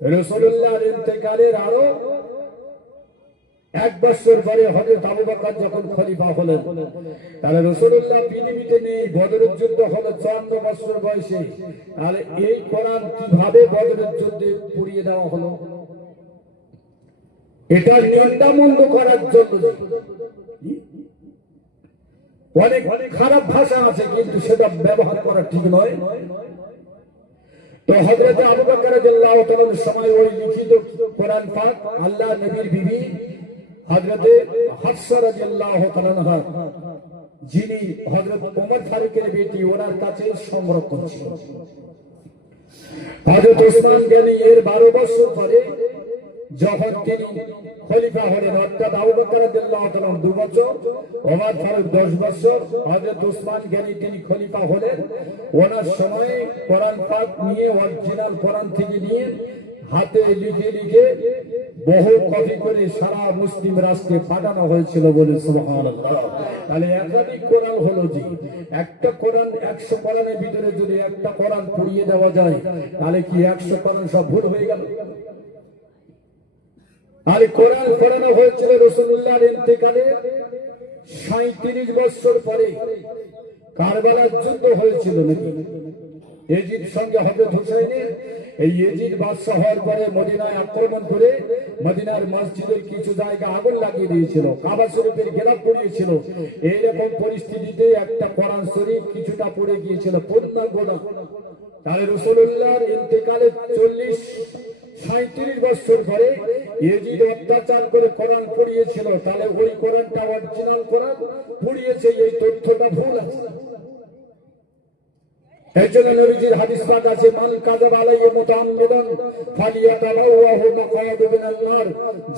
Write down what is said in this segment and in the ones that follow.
রাসূলুল্লাহর ইন্তেকালের আরো 1 বছর পরে হযরত আবু বকর যখন খলিফা হলেন, তাহলে রাসূলুল্লাহ পৃথিবীতে নেই, বদরের যুদ্ধ হলো 54 বছর বয়সে। তাহলে এই কোরআন কিভাবে বদরের যুদ্ধে পুড়িয়ে দেওয়া হলো? এটা নিন্দামন্দ করার জন্য অনেক খারাপ ভাষা আছে, কিন্তু সেটা ব্যবহার করা ঠিক নয়। তো হযরত আবু বকর রাদিয়াল্লাহু তাআলার সময় ওই লিখিত কোরআন পাক আল্লাহ নবীর বিবি হযরত হাফসা রাদিয়াল্লাহু তাআলা, যিনি হযরত ওমর ফারুকের বেটি, ওনার কাছে সংরক্ষণ ছিল। হযরত ওসমান গনি এর 12 বছর পরে যখন তিনি খলিফা হলেন, অর্থাৎ আবু বকর রাদিয়াল্লাহু তাআলা 2 বছর, ওমর ফারুক 10 বছর, হযরত ওসমান গনি তিনি খলিফা হলেন। ওনার সময় কোরআন পাক নিয়ে, অরিজিনাল কোরআন থেকে নিয়ে হাতে লিখে লিখে বহু কপি করে সারা মুসলিম রাষ্ট্রে পাঠানো হয়েছিল বলে সুবহানাল্লাহ। তাহলে একাধিক কোরআন হলো জি, একটা কোরআন 100 কোরআনের ভিতরে যদি একটা কোরআন পুড়িয়ে দেওয়া যায়, তাহলে কি 100 কোরআন সব ভুল হয়ে গেল? আর কোরআন পড়ানো হয়েছিল রাসূলুল্লাহর ইন্তেকালের 37 বছর পরে। কারবালার যুদ্ধ হয়েছিল নাকি ইয়াজিদ সঙ্গে হযরত হুসাইনের। এই ইয়াজিদ বাদশা হওয়ার পরে মদিনায় আক্রমণ করে মদিনার মসজিদের কিছু জায়গা আগুন লাগিয়ে দিয়েছিল, কাবা শরীফের গেলাপ পুড়িয়েছিল। এইরকম পরিস্থিতিতে একটা কোরআন শরীফ কিছুটা পড়ে গিয়েছিল, পূর্ণ গোনা। তাহলে রাসূলুল্লাহর ইন্তেকালের 37 বছর পরে ইয়াজিদ অত্যাচার করে কোরআন পড়িয়েছিল। তাহলে ওই কোরআনটা অরিজিনাল কোরআন পড়িয়েছে, এই তথ্যটা ভুল আছে। এইজন্য নবীজির হাদিস পাক আছে, মান কাযাবা আলাইহি মুতাআম্মিদান ফালিয়াতাবাওয়াহু মাকআদাহু মিনান নার।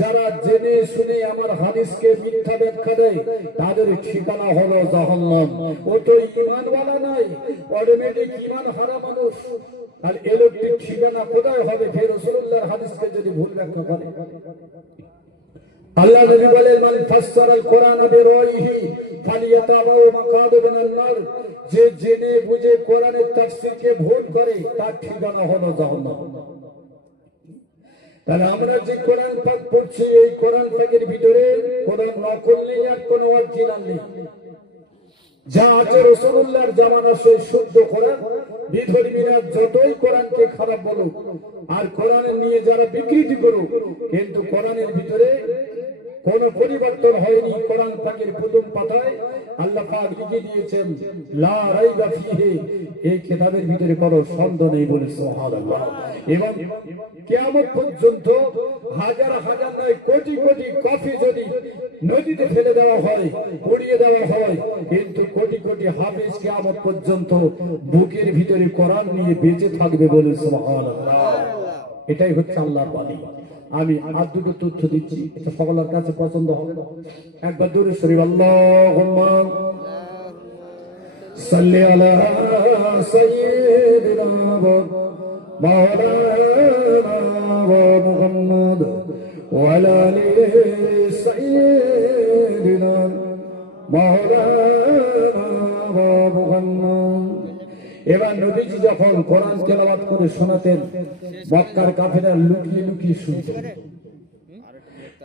যারা জেনে শুনে আমার হাদিসকে মিথ্যা ব্যাখ্যা দেয়, তাদের ঠিকানা হলো জাহান্নাম। ও তো ঈমানওয়ালা নয়, অটোমেটিক ঈমান হারা মানুষ। আর এই লোকটির ঠিকানা কোথায় হবে ফের রাসূলুল্লাহর হাদিসকে যদি ভুল ব্যাখ্যা করে? আল্লাহ নবী বলেন, মান ফাসসারাল কোরআন বিরাইহি ফালিয়াতাবাউ মাকআদাহু মিনান নার। যে জেনে বুঝে কোরআনের তাফসীরকে ভুল করে, তার ঠিকানা হলো জাহান্নাম। তাহলে আমরা যে কোরআন পাক পড়ছি, এই কোরআন পাকের ভিতরে কোনো নকল নেই আর কোনো অরিজিনাল নেই। যা আছে রাসূলুল্লাহর জামানার সেই শুদ্ধ কোরআন। বিধর্মীরা যতই কোরআনকে খারাপ বলুক আর কোরআনের নিয়ে যারা বিকৃতি করুক, কিন্তু কোরআনের ভিতরে কোন পরিবর্তন হয়নি। কোরআন পাকের প্রথম পাতায় আল্লাহ পাক লিখে দিয়েছেন, লা রাইবা ফিহি, এই কিতাবের ভিতরে কোনো সন্দেহ নেই বলে সুবহানাল্লাহ। এবং কিয়ামত পর্যন্ত হাজার হাজার নয়, কোটি কোটি কপি যদি নদীতে ফেলে দেওয়া হয়, পুড়িয়ে দেওয়া হয়, কিন্তু কোটি কোটি হাফেজ কিয়ামত পর্যন্ত বুকের ভিতরে কোরআন নিয়ে বেঁচে থাকবে বলে সুবহানাল্লাহ। এটাই হচ্ছে আল্লাহর বাণী। আমি আর দুটো তথ্য দিচ্ছি, এটা সকলের কাছে পছন্দ হবে। একবার দরুদ শরীফ, আল্লাহুম্মা সাল্লি আলা সাইয়্যিদিনা মাওলানা মুহাম্মদ ওয়া আলা আলি সাইয়্যিদিনা মাওলানা মুহাম্মদ। এবার নবীজি যখন কোরআন তেলাওয়াত করে শোনাতেন, মক্কার কাফেররা লুকিয়ে লুকিয়ে শুনতেন।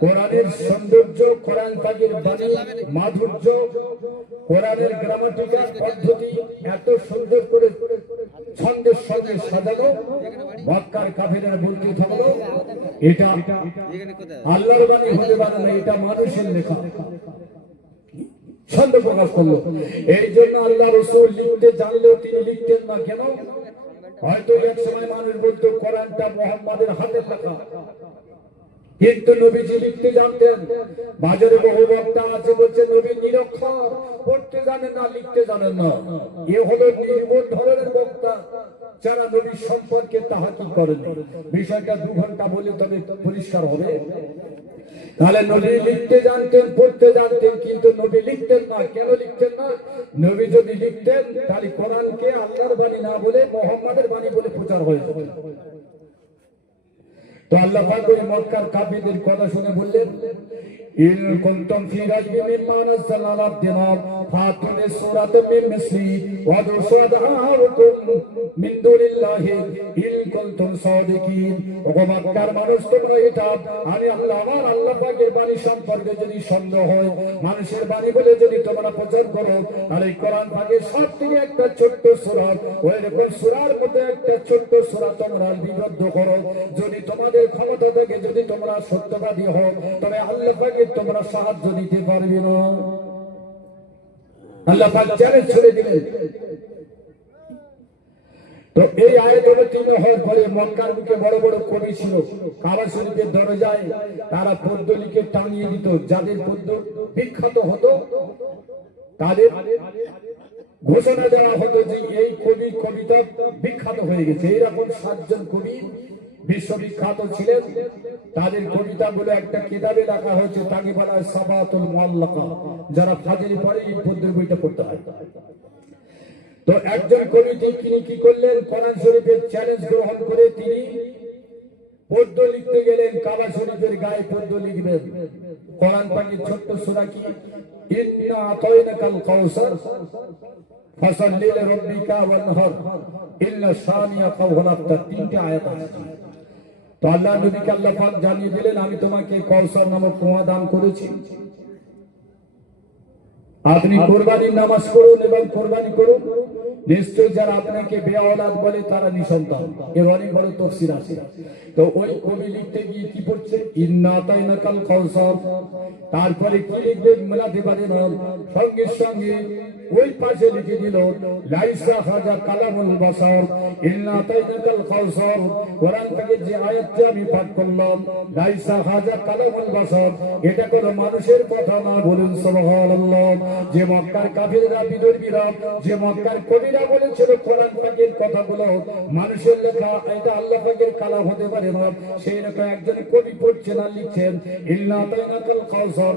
কোরআনের সৌন্দর্য, কোরআন পাকের বাণী মাধুর্য, কোরআনের গ্রামাটিক্যাল পদ্ধতি এত সুন্দর করে ছন্দের সঙ্গে সাজানো, মক্কার কাফেররা বলতে থাকলো, এটা আল্লাহর বাণী হতে পারে না, এটা মানুষের লেখা। ছন্দ প্রকাশ করলো। এই জন্য আল্লাহ রাসূল লিখতে জানলেও তিনি লিখতেন না। কেন? হয়তো এক সময় মানুষ বলতো কোরআনটা মুহাম্মাদের হাতের লেখা, কিন্তু নবীজি লিখতে জানতেন। বাজারে বহু বক্তা আছে বলছে নবী নিরক্ষর, পড়তে জানেন না, লিখতে জানেন না। এ হলো নির্বোধ ধরনের বক্তা, যারা নবীর সম্পর্কে তাহাকিক করেন। বিষয়টা 2 ঘন্টা বলে তবে পরিষ্কার হবে। তাহলে নবী লিখতে জানতেন, পড়তে জানতেন, কিন্তু নবী লিখতেন না। কেন লিখতেন না? নবী যদি লিখতেন, তাহলে কোরআনকে আল্লাহর বাণী না বলে মুহাম্মাদের বাণী বলে প্রচার হয়ে যেত। তো আল্লাহ পাক ওই মক্কার কাফিরদের কথা শুনে বললেন, ইন কুনতুম ফি রাইবিন মিম্মা নাযালনা আলা আবদিনা ফাতু বিসূরাতিন মিন মিসলি ওয়াদউ শুহাদাআকুম মিন দুনিল্লাহি ইন কুনতুম সাদিকিন। ও মক্কার মানুষ, তোমরা এটা আমি আমার আল্লাহ পাকের বাণী সম্পর্কে যদি সন্দেহ হয়, মানুষের বাণী বলে যদি তোমরা প্রচার করো, আর এই কোরআন পাকের সব থেকে একটা ছোট্ট সূরা, ওই রকম সূরার মধ্যে একটা ছোট্ট সূরা তোমরা বিবদ্ধ করো, যদি তোমাদের ক্ষমতা থেকে যদি তোমরা সত্যবাদী হও, তবে আল্লাহ পাকের তোমরা সাহায্য দিতে পারবে না। আল্লাহ পাক চ্যালেঞ্জ ছুড়ে দিলেন। তো এই আয়াত অবতীর্ণ হওয়ার পরে মক্কার বুকে বড় বড় কবি ছিল, কাবা শরীফের দরজায় তারা পদ্য লিখে টাঙিয়ে দিত। যাদের পদ্য বিখ্যাত হতো তাদের ঘোষণা দেওয়া হতো যে এই কবি কবিতা বিখ্যাত হয়ে গেছে। এইরকম 7 জন কবি বিশ্ববিখ্যাত ছিলেন, তাদের কবিতাগুলো একটা কিতাবে লেখা হয়েছে, তাকে বলা হয় সাবাতুল মুআল্লাকা। যারা ফাজিল পড়ে এই পদ্যের বইটা পড়তে হয়। তো একজন কবি তিনি কি করলেন, কোরআন শরীফের চ্যালেঞ্জ গ্রহণ করে তিনি পদ্য লিখতে গেলেন। কাবা শরীফের গায়ে পদ্য লিখবেন। কোরআন পাকের ছোট্ট সূরা কি, ইন্না আতাইনাকাল কাউসার ফাসাল্লি লিরাব্বিকা ওয়ানহার ইন্না শানিয়াকা হুয়াল আবতার। 3টা আয়াত আছে। তো আল্লাহ নবীকে আল্লাহ পাক জানিয়ে দিলেন, আমি তোমাকে কাউসার নামক কুয়া দান করেছি, আপনি কোরবানির নামাজ পড়ুন এবং কোরবানি করুন। নিশ্চয় যারা আপনাকে বেআওলাদ বলে তারা নিঃসন্তান। এর অনেক বড় তাফসীর আছে। তো ওই কবি লিখতে গিয়ে কি পড়ছে, ইন্না আতাইনাকাল কাউসার, তারপরে কি লিখবে মেলাতে পারে না, সঙ্গে সঙ্গে ওই পাশে লিখে দিল লাইসা হাজা কালামুল বাসার ইন্না আতাইনাকাল কাউসার। কোরআন থেকে যে আয়াতটি আমি পাঠ করলাম, লাইসা হাজা কালামুল বাসার, এটা কোনো মানুষের কথা না। বলুন সুবহানাল্লাহ। যে মক্কার কাফিররা বিদর্মীরা, যে মক্কার কবিরা বলেছিল কোরআন পাকের কথাগুলো মানুষের লেখা, এটা আল্লাহ পাকের কালাম হতে পারে না, সেই রকম একজন কবি পড়ছেন আর লিখছেন ইন্না আতাইনাকাল কাউসার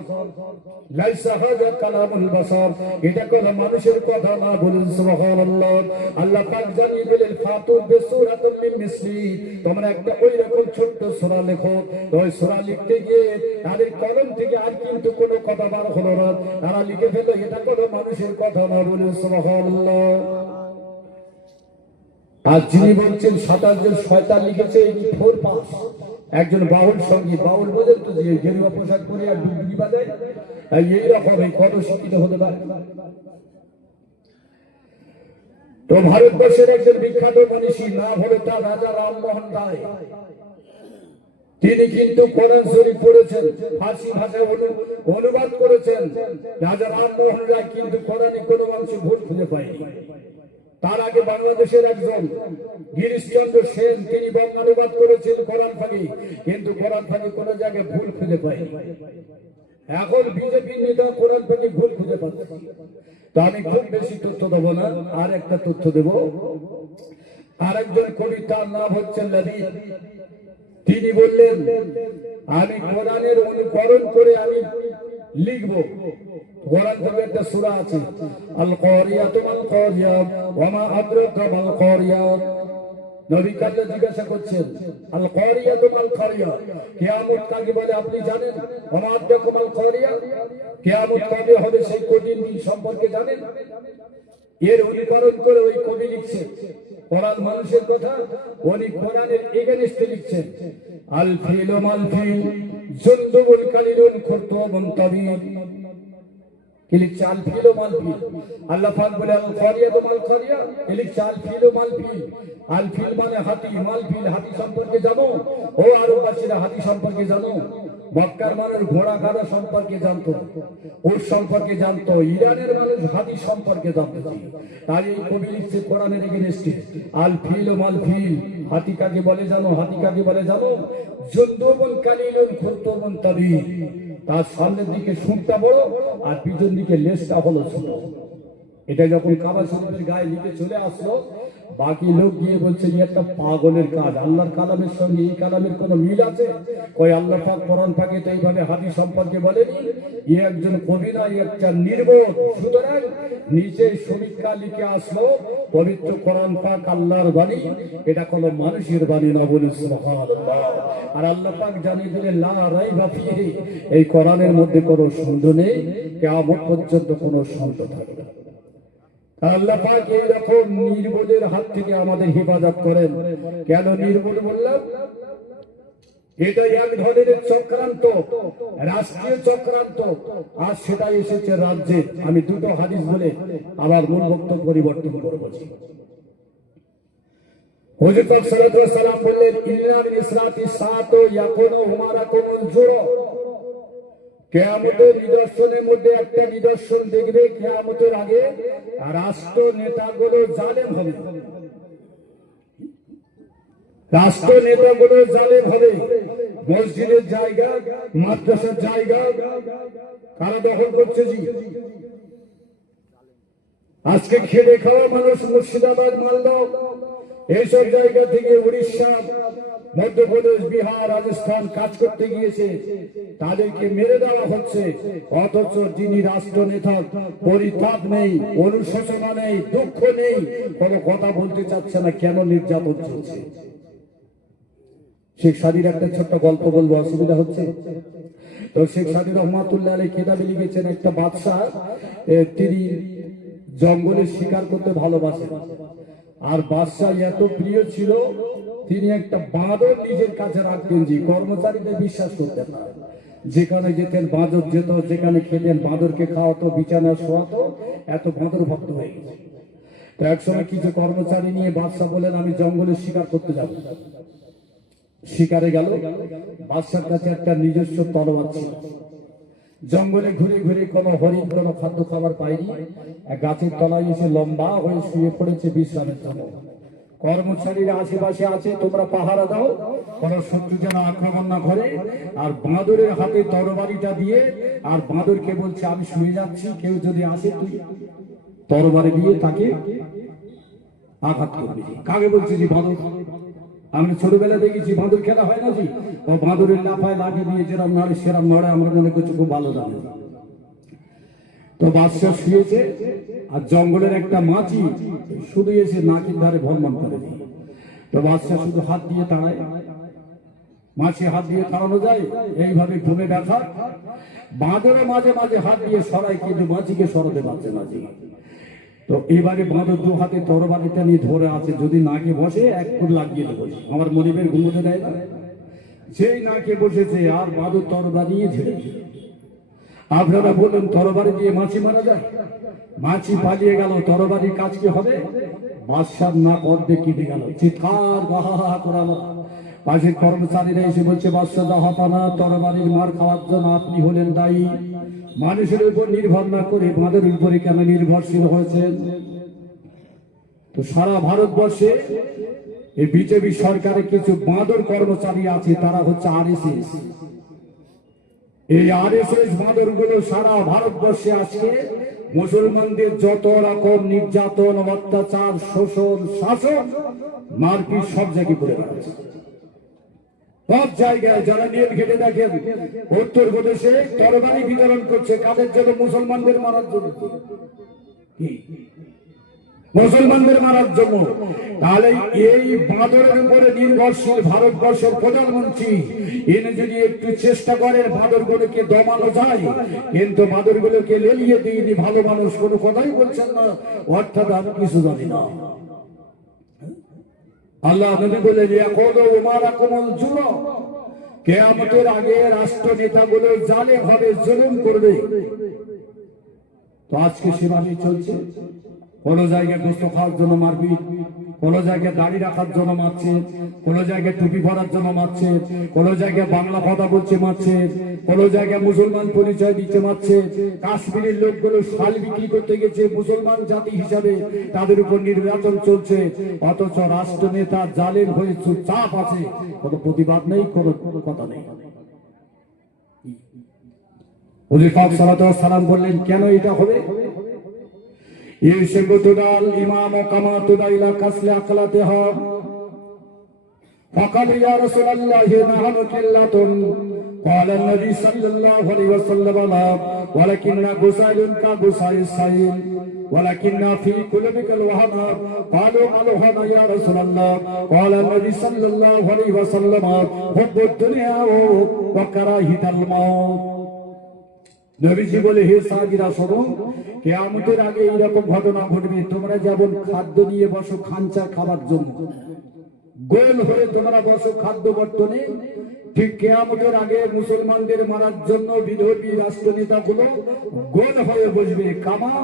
লাইসা হাজা কালামুল বাসার, এটা কোনো মানুষের কথা না। বলুন সুবহানাল্লাহ। আল্লাহ পাক জানিয়ে দিলেন, ফাতু বিসূরাতিন মিন মিসলি, তোমরা একটা ওই রকম ছোট্ট সূরা লেখো। ওই সূরা লিখতে গিয়ে তাদের কলম থেকে আর কিন্তু কোনো কথা বার হলো না, তারা লিখে ফেললো এটা কোনো মানুষের কথা না। বলুন সুবহানাল্লাহ। আর যিনি বলছেন 27 জন শয়তান লিখেছে, এই 4 পাস। একজন বাউল সঙ্গীত, বাউল বোঝেন তো, যে গেরুয়া পোশাক পরে আর ডুবডুবি বাজায়, এইরকম কত শিক্ষিত হতে পারে। তো ভারতবর্ষের একজন বিখ্যাত মনীষী, নাম হলো তার রাজা রামমোহন রায়। তিনি কিন্তু কোরআন শরীফ পড়েছেন, ফার্সি ভাষায় অনুবাদ করেছেন। রাজা রামমোহন রায় কিন্তু কোরআনে কোনো অংশে ভুল খুঁজে পায়নি। তার আগে বাংলাদেশের একজন গিরিশচন্দ্র সেন, তিনি বঙ্গানুবাদ করেছেন কোরআন ফাঁকি, কিন্তু কোরআন ফাঁকি কোনো জায়গায় ভুল খুঁজে পায়নি। এখন বিজেপির নেতা কোরআন ফাঁকি ভুল খুঁজে পাচ্ছে। তো আমি খুব বেশি তথ্য দেবো না, আর একটা তথ্য দেব। আর একজন কবি, তার নাম হচ্ছে লবীদ। তিনি বললেন, আমি কোরআনের অনুকরণ করে আমি লিখব। কোরআন থেকে একটা সূরা আছে, আল কারিয়াতু মাল কারিয়া ওয়া মা আদরাকা মাল কারিয়া। নবী কাল্লা জিজ্ঞাসা করছেন, আল কারিয়াতু মাল কারিয়া, কিয়ামত কাকে বলে আপনি জানেন? ওয়া মা আদরাকা মাল কারিয়া, কিয়ামত কবে হবে সেই কঠিন দিন সম্পর্কে জানেন? এর অনুকরণ করে ওই কবি লিখছে কোরআন মানুষের কথা, উনি কোরআনের এগেইনস্টে লিখছেন। আল ফিল মাল ফিল জুনদুল কালিলুন খুরতুবুন তাবিব। কি লিখছে? আল ফিল মাল ফিল। আল্লাহ পাক বলে আল কারিয়া তো মাল কারিয়া, কি লিখছে? আল ফিল মাল ফিল। আল ফিল মানে হাতি, মাল ফিল হাতি সম্পর্কে জানো? ও আরববাসীরা হাতি সম্পর্কে জানো? মক্কার মানুষ ঘোড়া গাধা সম্পর্কে জানতো, উট সম্পর্কে জানতো, ইরানের মানুষ হাতি সম্পর্কে জানতো। তাই এই কবি লিখছে কোরআনের এগেইনস্টে, আল ফিল ও মাল ফিল। হাতি কাকে বলে জানো? হাতি কাকে বলে জানো? জুনদুবুন কালিলুন খুরতুবুন তাবিব। তার সামনের দিকে শুঁড়টা বড় আর পিছন দিকে লেজটা হলো ছোট। এটা যখন কাবা শরীফের গায়ে লিখে চলে আসলো, বাকি লোক গিয়ে বলছে যে একটা পাগলের কাজ, আল্লাহর কালামের সঙ্গে এই কালামের কোনো মিল আছে? কই আল্লাহ পাক কোরআন পাকে তো এইভাবে হাদিস সম্পর্কে বলেনি, এ একজন কবি না, একটা নির্বোধ। সুতরাং নিচে সমীক্ষা লিখে আসলো পবিত্র কোরআন পাক আল্লাহর বাণী, এটা কোনো মানুষের বাণী না, বলে সুবহানাল্লাহ। আর আল্লাহ পাক জানিয়ে দিলেন লা রাইবা ফিহি, এই কোরআনের মধ্যে কোনো সন্দেহ নেই, কিয়ামত পর্যন্ত কোনো সন্দেহ থাকবে না। আল্লাহ পাক এইরকম নির্বোধের হাত থেকে আমাদের হেফাজত করেন। কেন নির্বোধ বললাম? এটা এক ধরনের চক্রান্ত, রাষ্ট্রীয় চক্রান্ত, আর সেটা এসেছে রাজ্যে। আমি দুটো হাদিস বলে আবার মূল বক্তব্য পরিবর্তন করব। হুজুর পাক সাল্লাল্লাহু আলাইহি ওয়াসাল্লাম বললেন, ইন্না মিন ইসরাতি সাআতু ইয়াকুনু হুমারাকুমুল জুরা। কিয়ামতের নিদর্শনের মধ্যে একটা নিদর্শন দেখবে, কিয়ামতের আগে রাষ্ট্র নেতাগুলো জালেম হবে। রাষ্ট্র নেতাগুলো জালেম হবে। মসজিদের জায়গা, মাদ্রাসার জায়গা কারা দখল করছে? জি, আজকে খেটে খাওয়া মানুষ মুর্শিদাবাদ, মালদা এইসব জায়গা থেকে উড়িষ্যা, মধ্যপ্রদেশ, বিহার, রাজস্থান কাজ করতে গিয়েছে, তাদেরকে মেরে দেওয়া হচ্ছে। অথচ যিনি রাষ্ট্র নেতা, পরিতাপ নেই, অনুশোচনা নেই, দুঃখ নেই, কোনো কথা বলতে চাচ্ছে না, কেন নির্যাতন চলছে। শেখ সাদির একটা ছোট্ট গল্প বলবো, অসুবিধা হচ্ছে তো? শেখ সাদি রহমাতুল্লাহ আলাইহি কিতাবে লিখেছেন, একটা বাদশা, তিনি জঙ্গলে শিকার করতে ভালোবাসেন। আর বাদশা এত প্রিয় ছিল, তিনি একটা বাঁদর নিজের কাছে রাখতেন। যে কর্মচারীদের বিশ্বাস করতেন না, যেখানে যেতেন বাঁদর যেত, যেখানে খেতেন বাঁদরকে খাওয়াতো, বিছানায় শোয়াতো, এত বাঁদর ভক্ত হয়ে গেছে। তো একসময় কিছু কর্মচারী নিয়ে বাদশা বলেন, আমি জঙ্গলে শিকার করতে যাব। শিকারে গেল। বাদশার কাছে একটা নিজস্ব তলোয়ার ছিল। জঙ্গলে ঘুরে ঘুরে কোনো হরিণ, কোনো খাদ্য খাবার পায়নি, এক গাছের তলায় এসে লম্বা হয়ে শুয়ে পড়েছে বিশ্রামের জন্য। কর্মচারীরা আশেপাশে আছে, তোমরা পাহারা দাও, কোন শত্রু যেন আক্রমণ না করে। আর বাঁদরের হাতে তরবারিটা দিয়ে, আর বাঁদরকে বলছে, আমি শুয়ে যাচ্ছি, কেউ যদি আসে তুই তরবারি দিয়ে তাকে আঘাত করবি। কাকে বলছে? যে বাঁদর। আমরা ছোটবেলা দেখেছি বাঁদর খেলা হয় না? জি, ও বাঁদরের লাফায় লাঠি দিয়ে যেরম নাড়ে সেরম নড়ে, আমরা মনে করছি খুব ভালো জানে। তো বাদশা শুয়েছে, আর জঙ্গলের একটা মাছি শুধু এসে নাকের ধারে ভ্রমণ করে। তো বাদশা শুধু হাত দিয়ে তাড়ায়। মাছি হাত দিয়ে তাড়ানো যায়? এইভাবে ঘুমে ব্যথা। বাঁদরে মাঝে মাঝে হাত দিয়ে সরায়, কিন্তু মাছিকে সরাতে পারছে না। জি, তো এবারে বাঁদর দু হাতে তরবারিটা নিয়ে ধরে আছে, যদি নাকে বসে এক ফুট লাগিয়ে দেবো। আমার মনিবের ঘুমোতে দেয় না। যেই নাকে বসেছে, আর বাঁদর তরবারি নিয়ে ঝেড়ে। আপনারা বলুন, তরবারি দিয়ে মাছি মারা যায়? মাছি পালিয়ে গেল, তরবারির কাজ কি হবে? বাদশার নাক অর্ধেক কেটে গেল, চিৎকার গাহা করালো। পাশের কর্মচারীরা এসে বলছে, বাদশা জাহাপানা, তরবারির মার খাওয়ার জন্য আপনি হলেন দায়ী। মানুষের উপর নির্ভর না করে বাঁদরের উপরে কেন নির্ভরশীল হয়েছেন? তো সারা ভারতবর্ষে এই বিজেপি সরকারের কিছু বাঁদর কর্মচারী আছে, তারা হচ্ছে আরএসএস। এই আরএসএস বাঁদর গুলো সারা ভারতবর্ষে আজকে মুসলমানদের যত রকম নির্যাতন, অত্যাচার, শোষণ, শাসন, মারপিট সব জায়গায় করে বেড়াচ্ছে। সব জায়গায় যারা নিয়ম ঘেটে দেখেন, উত্তরপ্রদেশে তরবারি বিতরণ করছে, কাদের জন্য? মুসলমানদের মারার জন্য। মুসলমানদের মারার জন্য। তাহলে এই বাঁদরের উপরে নির্ভরশীল ভারতবর্ষের প্রধানমন্ত্রী, এনে যদি একটু চেষ্টা করেন বাঁদরগুলোকে দমানো যায়, কিন্তু বাঁদরগুলোকে লেলিয়ে দিইনি ভালো মানুষ, কোনো কথাই বলছেন না, অর্থাৎ আমি কিছু জানি না। আল্লাহ নবী বলেন, ইয়াকুলু উমারাকুমুল জুরা, কিয়ামতের আগে রাষ্ট্র নেতাগুলো জালেম হবে, জুলুম করবে। তো আজকে সেভাবেই চলছে। কোন জায়গায় গোস্ত খাওয়ার জন্য মারপিট, কোন জায়গায় দাড়ি রাখার জন্য মারছে, কোন জায়গায় টুপি পরার জন্য মারছে, কোন জায়গায় বাংলা কথা বলছে মারছে, কোন জায়গায় মুসলমান পরিচয় দিচ্ছে মারছে। কাশ্মীরের লোকগুলো শাল বিক্রি করতে গেছে, মুসলমান জাতি হিসাবে তাদের উপর নির্যাতন চলছে। অথচ রাষ্ট্র নেতা জালেম হয়ে চুপচাপ আছে, কোনো প্রতিবাদ নেই, কোনো কথা নেই। হুজুর পাক সাল্লাল্লাহু আলাইহি ওয়াসাল্লাম বললেন, কেন এটা হবে? يشبتنا الإمام كما تدعي كسل أقلتها فقال يا رسول الله نحن كلة قال النبي صلى الله عليه وسلم لا ولكن غسائل كغسائل السيل ولكن في قلوبك الوهن قالوا ما الوهن يا رسول الله قال النبي صلى الله عليه وسلم حب الدنيا وكراهية الموت নবীজি বলে হে সাহাবীরা শোনো কিয়ামতের আগে এরকম ঘটনা ঘটবে তোমরা যেমন খাদ্য নিয়ে বসো খাঞ্চা খাবার জন্য গোল হয়ে তোমরা বসো খাদ্য বর্তনে ঠিক কিয়ামতের আগে মুসলমানদের মারার জন্য বিধর্মী রাষ্ট্রনেতাগুলো গোল হয়ে বসবে কামা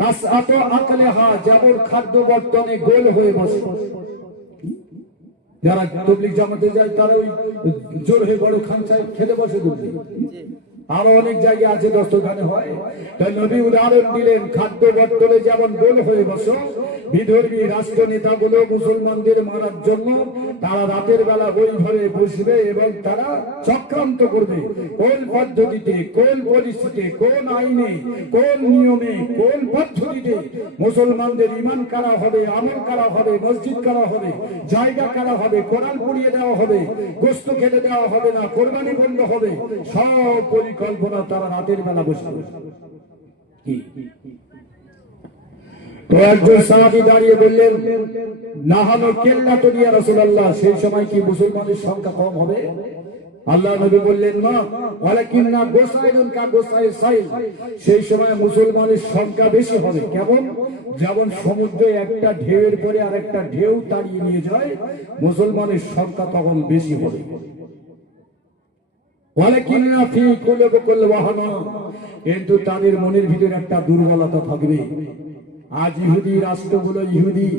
কাসআত আকলেহা যেমন খাদ্য বর্তনে গোল হয়ে বসে যারা তাবলীগ জামাতে যায় তারা ওই জোর হয়ে বড় খাঞ্চায় খেতে বসে দুটি আরো অনেক জায়গায় আছে দস্তখানে হয় তাই নবী উদাহরণ দিলেন খাদ্য বর্তনে যেমন গোল হয়ে বসো বিধর্মী রাষ্ট্র নেতাগুলো মুসলমানদের মারার জন্য তারা রাতের বেলা বই ঘরে বসবে এবং তারা চক্রান্ত করবে কোন পদ্ধতিতে কোন পরিস্থিতিতে কোন আইনে কোন নিয়মে কোন পদ্ধতিতে মুসলমানদের ঈমান কারা হবে আমল কারা হবে মসজিদ কারা হবে জায়গা কারা হবে কোরআন পড়িয়ে দেওয়া হবে গোশত খেতে দেওয়া হবে না কোরবানি বন্ধ হবে সব পরিকল্পনা তারা রাতের বেলা বসবে তো একজন সাহাবী দাঁড়িয়ে বললেন নাহানু কিল্লাতুন ইয়া রাসূলুল্লাহ সেই সময় কি মুসলমানের সংখ্যা কম হবে আল্লাহ নবী বললেন না ওয়ালাকিন্না গোসাইলুন কা গোসাইল সাইল সেই সময় মুসলমানের সংখ্যা বেশি হবে কেমন যেমন সমুদ্রে একটা ঢেউয়ের পরে আরেকটা ঢেউ তাড়িয়ে নিয়ে যায় মুসলমানের সংখ্যা তখন বেশি হবে ওয়ালাকিন্না ফি কুলুবিকুল ওয়াহনা কিন্তু তাদের মনের ভিতরে একটা দুর্বলতা থাকবে আজ ইহুদি রাষ্ট্রগুলো ইহুদি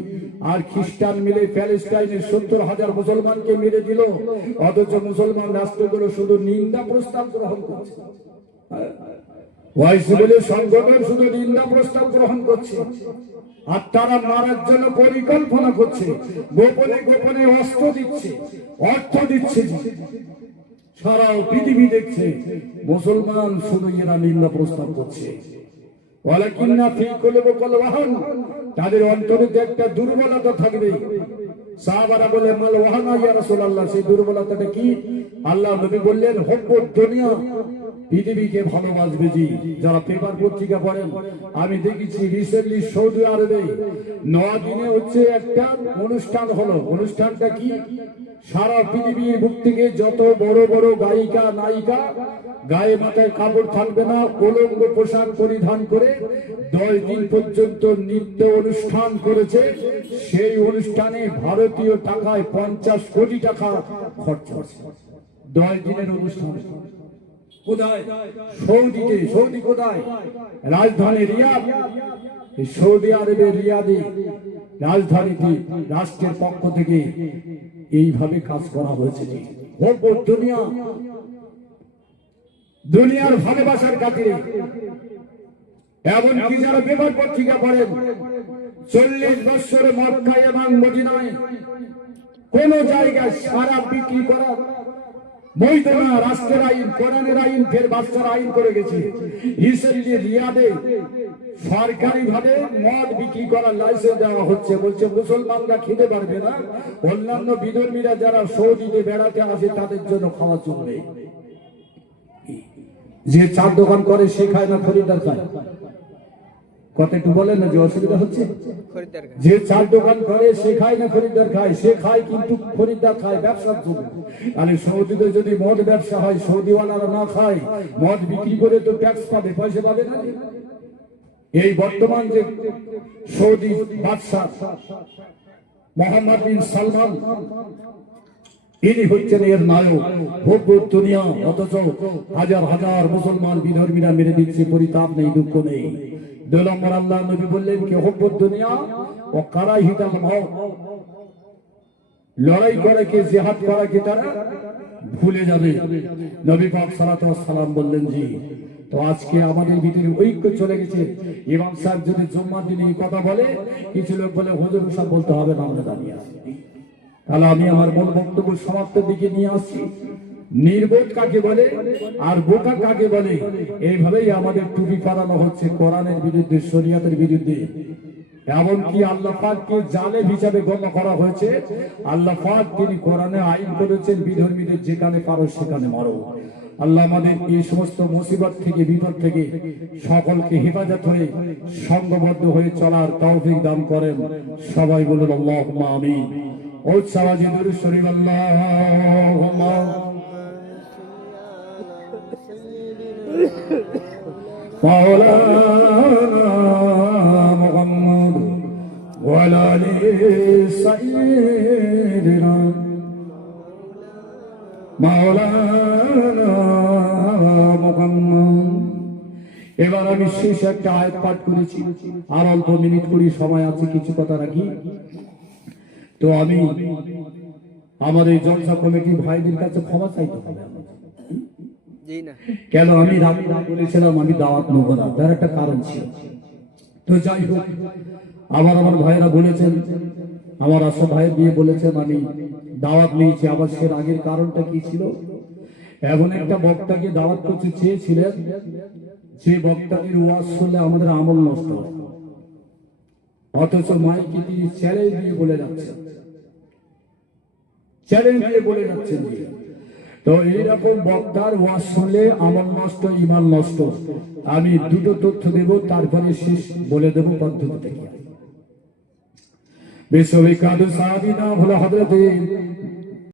আর খ্রিস্টান মিলে প্যালেস্টাইনের 70,000 মুসলমানকে মেরে দিল অথচ মুসলমান রাষ্ট্রগুলো শুধু নিন্দা প্রস্তাব গ্রহণ করছে ওয়াইসি সংগঠন শুধু নিন্দা প্রস্তাব গ্রহণ করছে আর তারা মারার জন্য পরিকল্পনা করছে গোপনে গোপনে অস্ত্র দিচ্ছে অর্থ দিচ্ছে সারা পৃথিবী দেখছে মুসলমান শুধু এরা নিন্দা প্রস্তাব করছে ওয়ালাকিন্না ফি কুলুবিকুল ওয়াহন তাদের অন্তরে একটা দুর্বলতা থাকবে সাহাবারা বলে মাল ওয়াহনা ইয়া রাসূলুল্লাহ সেই দুর্বলতাটা কি আল্লাহ নবী বললেন হুব্বুদ দুনিয়া পৃথিবীকে ভালোবাসবে জি যারা পেপার পত্রিকা পড়েন আমি দেখেছি রিসেন্টলি সৌদি আরবে 9 দিনে হচ্ছে একটা অনুষ্ঠান হলো অনুষ্ঠানটা কি সারা পৃথিবীর বুক থেকে যত বড় বড় গায়িকা নায়িকা গায়ে মাথায় কাপড় থাকবে না উলঙ্গ পোশাক পরিধান করে 10 দিন পর্যন্ত নৃত্য অনুষ্ঠান করেছে সেই অনুষ্ঠানে ভারতীয় টাকায় 50 কোটি টাকা খরচ হয়েছে 10 দিনের অনুষ্ঠান কোথায় সৌদিতে সৌদি কোথায় রাজধানী রিয়াদ সৌদি আরবের রিয়াদে রাজধানীতে রাষ্ট্রের পক্ষ থেকে এইভাবে কাজ করা হয়েছে দুনিয়া দুনিয়ার ভালোবাসার খাতিরে এমনকি যারা পেপার পত্রিকা পড়েন 40 বছর মক্কা এবং মদিনায় কোন জায়গায় শরাব বিক্রি করা বৈধ না রাষ্ট্রের আইন কোরআনের আইন ফের বাদশার আইন করে গেছে রিসেন্টলি রিয়াদে সরকারি ভাবে মদ বিক্রি করার লাইসেন্স দেওয়া হচ্ছে বলছে মুসলমানরা খেতে পারবে না অন্যান্য বিধর্মীরা যারা সৌদিতে বেড়াতে আসে তাদের জন্য খাওয়া চলবে যে চার দোকান করে সে খায় না খরিদ্দার খায় কত একটু বলেন না যে অসুবিধা হচ্ছে যে চার দোকান করে সে খায় না খরিদ্দার খায় সে খায় কিন্তু খরিদ্দার খায় ব্যবসার জন্য তাহলে সৌদিতে যদি মদ ব্যবসা হয় সৌদিওয়ালারা না খায় মদ বিক্রি করে তো ট্যাক্স পাবে পয়সা পাবে না এই বর্তমান যে সৌদি বাদশা মোহাম্মদ বিন সালমান ইনি হচ্ছেন এর নায়ক হুব্বুদ দুনিয়া অথচ হাজার হাজার মুসলমান বিধর্মীরা মেরে দিচ্ছে পরিতাপ নেই দুঃখ নেই 2 নম্বর আল্লাহ নবী বললেন কি হুব্বুদ দুনিয়া ও কারাহিয়াতুল মাউত লড়াই করে কি জিহাদ করে কি তারা ভুলে যাবে নবী পাক সাল্লাল্লাহু আলাইহি ওয়াসাল্লাম বললেন জি তো আজকে আমাদের ভিতরে ঐক্য চলে গেছে ইমাম সাহেব যদি জুম্মার দিনে এই কথা বলে কিছু লোক বলে হুজুর সব বলতে হবে না আমরা দাঁড়িয়ে আছি তাহলে আমি আমার মূল বক্তব্য সমাপ্তির দিকে নিয়ে আসছি নির্বোধ কাকে বলে আর বোকা কাকে বলে, এইভাবেই আমাদের টুপি পরানো হচ্ছে কোরআনের বিরুদ্ধে, শরিয়তের বিরুদ্ধে। এমনকি আল্লাহ পাককে জালেম হিসাবে গণ্য করা হয়েছে। আল্লাহ পাক তিনি কোরআনে আইন করেছেন, বিধর্মীদের যেখানে পারো সেখানে মারো। আল্লাহ আমাদের এই সমস্ত মুসিবত থেকে, বিপদ থেকে সকলকে হেফাজত হয়ে সংঘবদ্ধ হয়ে চলার তৌফিক দান করেন। সবাই বলুন আল্লাহুম্মা আমিন। ও সাওয়াজি দুরূদ শরীফ আল্লাহুম্মা মাওলানা মুহাম্মদ ওয়া আলা আলি সাইয়্যিদিনা মাওলানা মুহাম্মদ। এবার আমি শেষ একটা আয়াত পাঠ করেছি, আর অল্প মিনিট করে সময় আছে, কিছু কথা রাখি। তো আমি আমার এই জলসা কমিটির ভাইদের কাছে ক্ষমা চাইতে হবে। কেন আমি রাতে বলেছিলাম আমি দাওয়াত নেব না, তার একটা কারণ ছিল। তো যাই হোক, আমার ভাইয়েরা বলেছেন, আমার আসল ভাই দিয়ে বলেছেন আমি দাওয়াত নিয়েছি। আবার সে আগের কারণটা কি ছিল? এমন একটা বক্তাকে দাওয়াত করতে চেয়েছিলেন যে বক্তাটির ওয়াজ শুনলে আমাদের আমল নষ্ট হয়, অথচ মাইকে তিনি চ্যালেঞ্জ দিয়ে বলে যাচ্ছেন, চ্যালেঞ্জ দিয়ে বলে যাচ্ছেন। তো এইরকম বক্তার ওয়াজ শুনলে আমল নষ্ট, ঈমান নষ্ট। আমি দুটো তথ্য দেব, তারপরে শেষ বলে দেব পদ্ধতিটা কি। বিশ্ববিখ্যাত সাহাবী নাম হলো হযরত